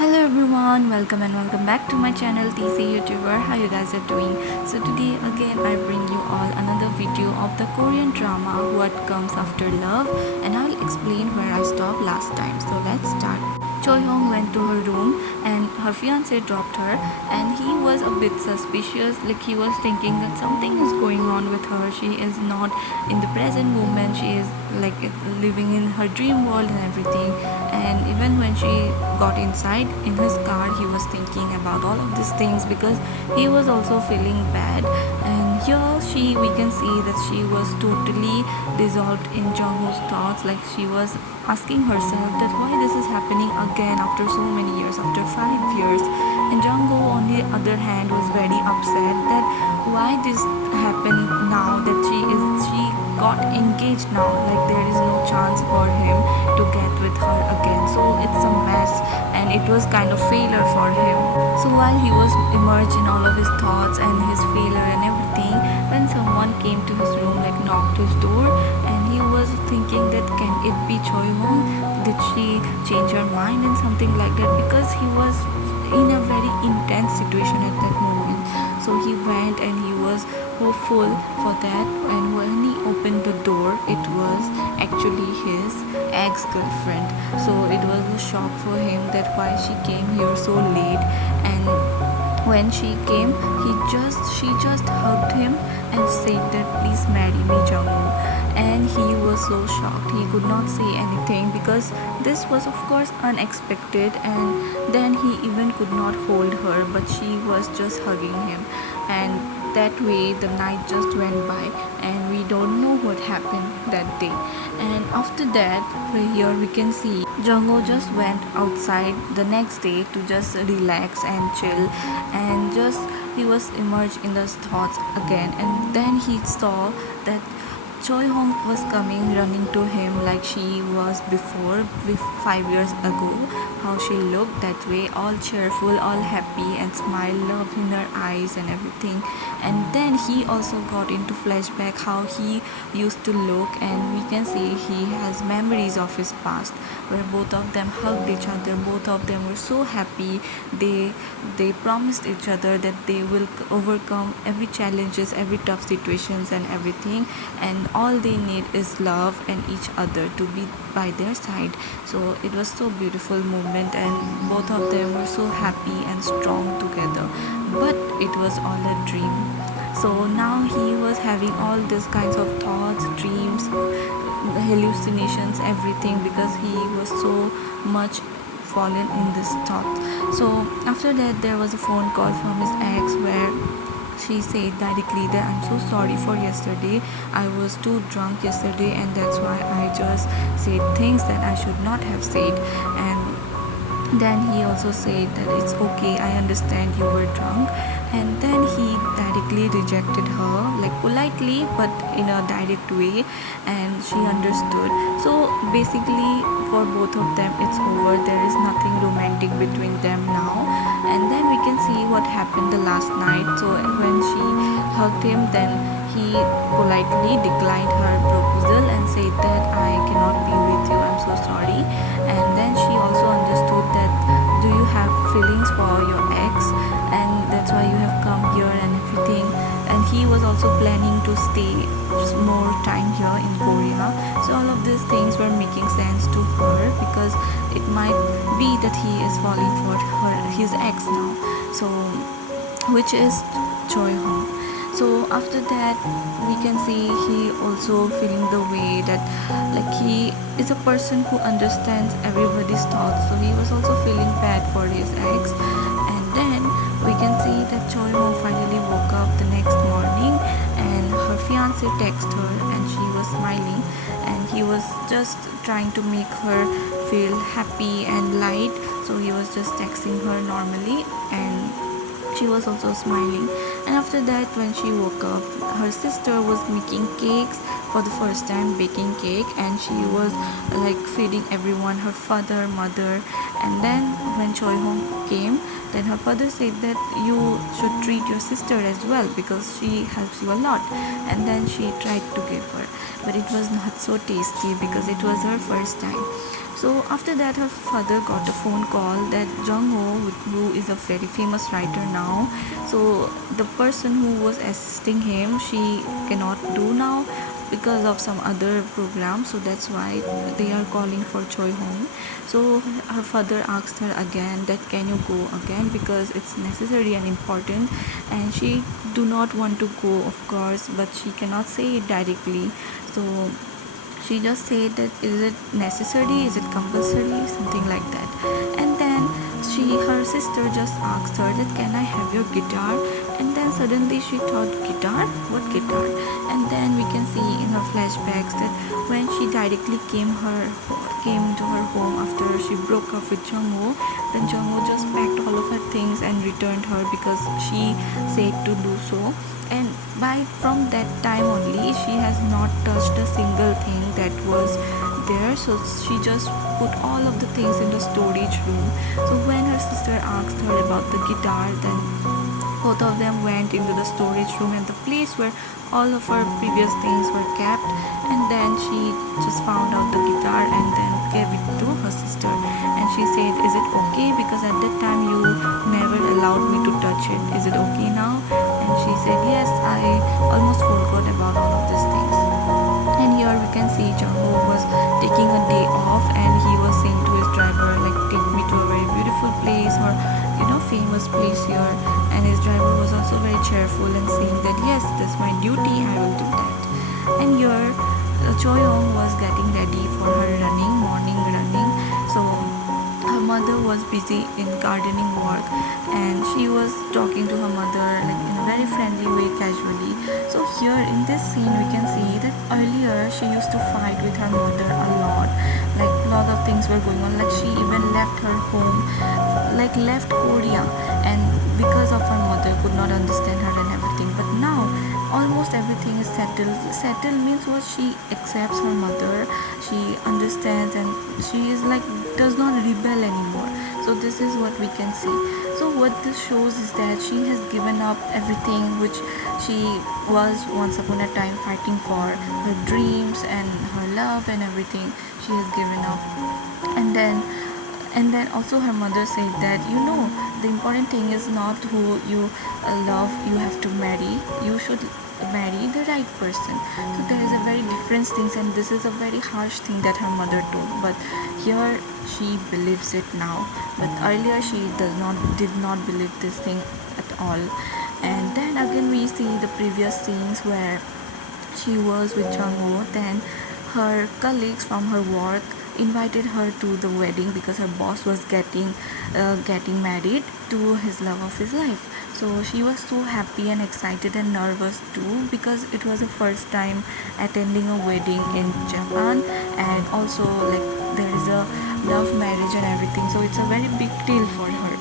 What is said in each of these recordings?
Hello everyone, welcome and welcome back to my channel TC YouTuber. How you guys are doing? So today again I bring you all another video of the Korean drama What Comes After Love, and I'll explain where I stopped last time. So let's start. Choi Hong went to her room and her fiance dropped her, and he was a bit suspicious, like he was thinking that something is going on with her. She is not in the present moment, she is like living in her dream world and everything. And even when she got inside in his car, he was thinking about all of these things because he was also feeling bad. And here we can see that she was totally dissolved in Jungo's thoughts, like she was asking herself that why this is happening again after so many years, after 5 years. And Jungo on the other hand was very upset that why this happened now, that she got engaged now, like there is no chance for him to get with her again. So it's a mess and it was kind of failure for him. So while he was immersed in all of his thoughts and his failure and everything, when someone came to his room, like knocked his door, and he was thinking that can it be Choi Hong? Did she change her mind and something like that? Because he was in a very intense situation at that moment. So he went and he was hopeful for that, and when he opened the door, it was actually his ex-girlfriend. So it was a shock for him that why she came here so late. And when she came, she just hugged him and said that please marry me, Jungo. And he was so shocked, he could not say anything because this was of course unexpected. And then he even could not hold her, but she was just hugging him. And that way the night just went by and we don't know what happened that day. And after that, here we can see Jungo just went outside the next day to just relax and chill, and just he was immersed in those thoughts again. And then he saw that Choi Hong was coming running to him like she was before, with 5 years ago, how she looked that way, all cheerful, all happy, and smile, love in her eyes and everything. And then he also got into flashback how he used to look, and we can see he has memories of his past where both of them hugged each other, both of them were so happy. They promised each other that they will overcome every challenges, every tough situations and everything, and all they need is love and each other to be by their side. So it was so beautiful moment, and both of them were so happy and strong together, but it was all a dream. So now he was having all these kinds of thoughts, dreams, hallucinations, everything, because he was so much fallen in this thought. So after that, there was a phone call from his ex where she said directly that I'm so sorry for yesterday. I was too drunk yesterday, and that's why I just said things that I should not have said. And then he also said that it's okay, I understand you were drunk. And then he directly rejected her, like politely but in a direct way, and she understood. So basically, for both of them, it's over. There is nothing romantic between them now. And then we can see what happened the last night. So when she hugged him, then he politely declined her proposal and said that I cannot be with you, I'm so sorry. And then she also understood that do you have feelings for your ex, and that's why you have come here and everything. And he was also planning to stay more time here in Korea. So all of these things were making sense to her, because it might be that he is falling for his ex now, so which is Choi Hong. So after that, we can see he also feeling the way that like he is a person who understands everybody's thoughts. So he was also feeling bad for his ex. And then we can see that Choi Hong finally woke up the next morning, and her fiance texted her and she was smiling, and he was just trying to make her feel happy and light. So he was just texting her normally, and she was also smiling. And after that, when she woke up, her sister was making cakes for the first time, baking cake, and she was like feeding everyone, her father, mother. And then when Choi Hong came, then her father said that you should treat your sister as well because she helps you a lot. And then she tried to give her, but it was not so tasty because it was her first time. So after that, her father got a phone call that Jungo, who is a very famous writer now, so the person who was assisting him, she cannot do now because of some other program. So that's why they are calling for Choi home. So her father asked her again that can you go again because it's necessary and important, and she do not want to go, of course, but she cannot say it directly. So she just said that is it necessary, is it compulsory, something like that. And then her sister just asked her that can I have your guitar. And then suddenly she thought, guitar, what guitar? And then we can see in her flashbacks that when she directly came to her home after she broke up with Jungo, then Jungo just packed all of her things and returned her because she said to do so. And by from that time only she has not touched a single thing that was there. So she just put all of the things in the storage room. So when her sister asked her about the guitar, then both of them went into the storage room and the place where all of her previous things were kept. And then she just found out the guitar and then gave it to her sister. And she said, is it okay, because at that time you never allowed me to touch it, is it okay now? And she said, yes, I almost forgot about all of these things. And here we can see Jungo was taking a day off and he was saying to his driver like take me to a very beautiful place or famous place here. And his driver was also very cheerful and saying that yes, that's my duty, I will do that. And here Choi was getting ready for her morning running. So her mother was busy in gardening work and she was talking to her mother like in a very friendly way, casually. So here in this scene we can see that earlier she used to fight with her mother a lot, like a lot of things were going on, like she even left her home, like left Korea, and because of her mother could not understand her and everything. But now almost everything is settled means what, she accepts her mother, she understands, and she is like does not rebel anymore. So this is what we can see. So what this shows is that she has given up everything which she was once upon a time fighting for, her dreams and her love and everything she has given up. And then also her mother said that the important thing is not who you love, you have to marry, you should marry the right person. So there is a very different things, and this is a very harsh thing that her mother told, but here she believes it now, but earlier she did not believe this thing at all. And then again we see the previous scenes where she was with Jungo. Then her colleagues from her work invited her to the wedding because her boss was getting married to his love of his life. So she was so happy and excited and nervous too because it was the first time attending a wedding in Japan, and also like there is a love marriage and everything, so it's a very big deal for her.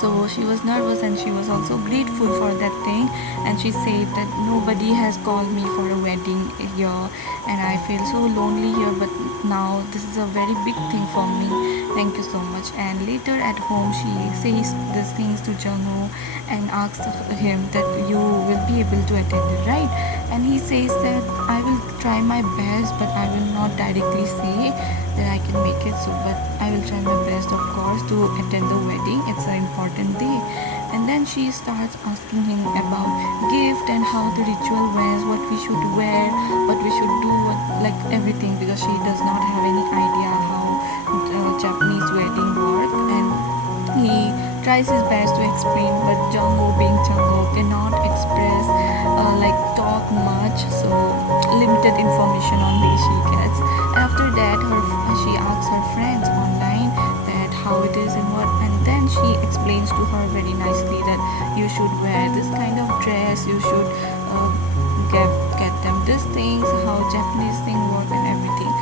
So she was nervous and she was also grateful for that thing, and she said that nobody has called me for a wedding here and I feel so lonely here, but now this is a very big thing for me, thank you so much. And later at home she says these things to Jungo and asks him that you will be able to attend it, right? And he says that I will try my best, but I will not directly say that I can make it, so but I will try my best, of course, to attend the wedding, it's an important day. And then she starts asking him about gift and how the ritual wears, what we should wear, what we should do, like everything, because she does not have any idea how Japanese wedding work. And he tries his best to explain, but Jungo being Jungo cannot express like talk much, so limited information only she gets. After that she asks her friends online that how it is and what, and then she explains to her very nicely that you should wear this kind of dress, you should get them these things, how Japanese thing work and everything.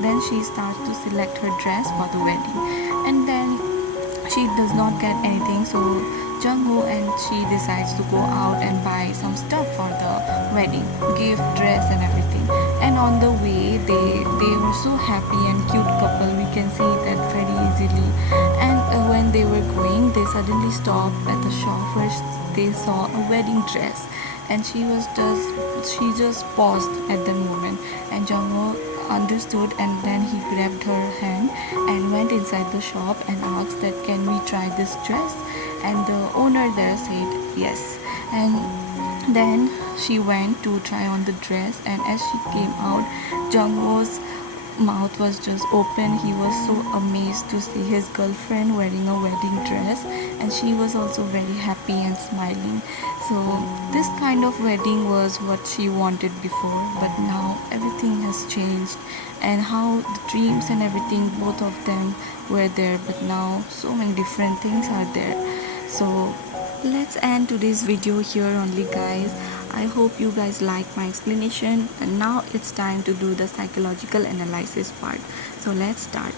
Then she starts to select her dress for the wedding, and then she does not get anything, so Jungo and she decides to go out and buy some stuff for the wedding, gift, dress and everything. And on the way they were so happy and cute couple, we can see that very easily. And when they were going, they suddenly stopped at the shop where they saw a wedding dress, and she just paused at the moment. And Jungo understood, and then he grabbed her hand and went inside the shop and asked that can we try this dress, and the owner there said yes. And then she went to try on the dress, and as she came out, Jungo's mouth was just open. He was so amazed to see his girlfriend wearing a wedding dress, and she was also very happy and smiling. So this kind of wedding was what she wanted before, but now everything has changed, and how the dreams and everything, both of them were there, but now so many different things are there. So let's end today's video here only, guys. I hope you guys like my explanation, and now it's time to do the psychological analysis part. So let's start.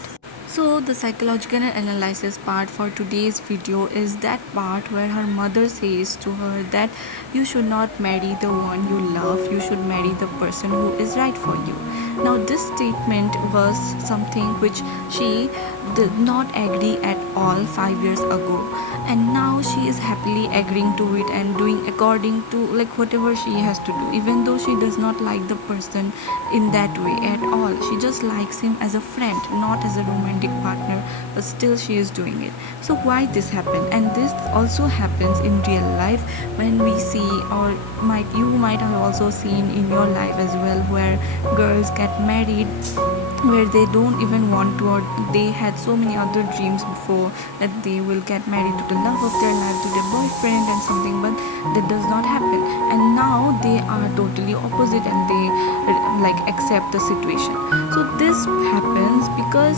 So the psychological analysis part for today's video is that part where her mother says to her that you should not marry the one you love, you should marry the person who is right for you. Now this statement was something which she did not agree at all 5 years ago, and now she is happily agreeing to it and doing according to like whatever she has to do, even though she does not like the person in that way at all. She just likes him as a friend, not as a romantic partner, but still she is doing it. So why this happened? And this also happens in real life when we see, or you might have also seen in your life as well, where girls get married where they don't even want to, or they had so many other dreams before that they will get married to the love of their life, to their boyfriend and something, but that does not happen, and now they are totally opposite and they like accept the situation. So this happens because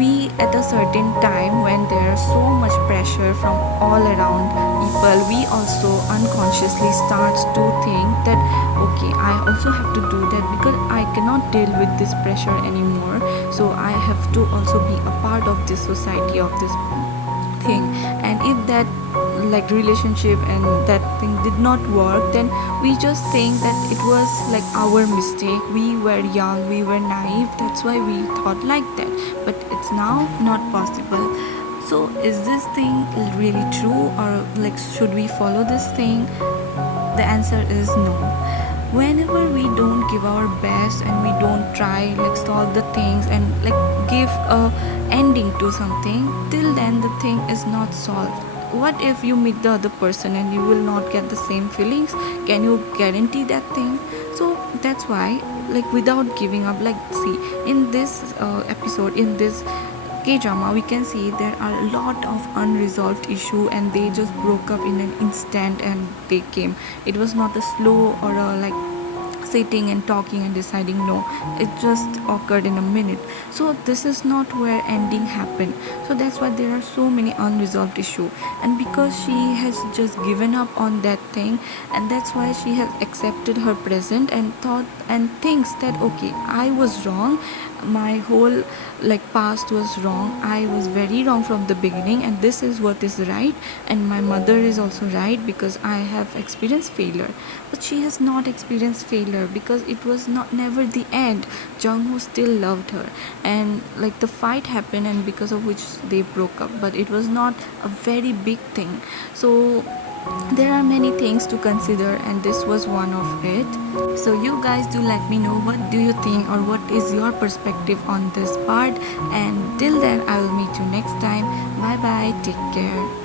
we at a certain time, when there's so much pressure from all around people, we also unconsciously starts to think that okay, I also have to do that because I cannot deal with this pressure anymore, so I have to also be a part of this society, of this thing. And if that like relationship and that thing did not work, then we just think that it was like our mistake, we were young, we were naive, that's why we thought like that, but it's now not possible. So is this thing really true, or like should we follow this thing? The answer is no. Whenever we don't give our best and we don't try like solve the things and like give a ending to something, till then the thing is not solved. What if you meet the other person and you will not get the same feelings? Can you guarantee that thing? So that's why, like, without giving up, like, see, in this episode, in this K-drama, we can see there are a lot of unresolved issue, and they just broke up in an instant and they came. It was not a slow or a like sitting and talking and deciding, no, it just occurred in a minute. So this is not where ending happened. So that's why there are so many unresolved issue, and because she has just given up on that thing, and that's why she has accepted her present and thought and thinks that okay, I was wrong, my whole like past was wrong, I was very wrong from the beginning, and this is what is right, and my mother is also right because I have experienced failure. But she has not experienced failure because it was not never the end. Jungo still loved her, and like the fight happened, and because of which they broke up, but it was not a very big thing. So there are many things to consider, and this was one of it. So you guys do let me know what do you think, or what is your perspective on this part, and till then I will meet you next time. Bye bye, take care.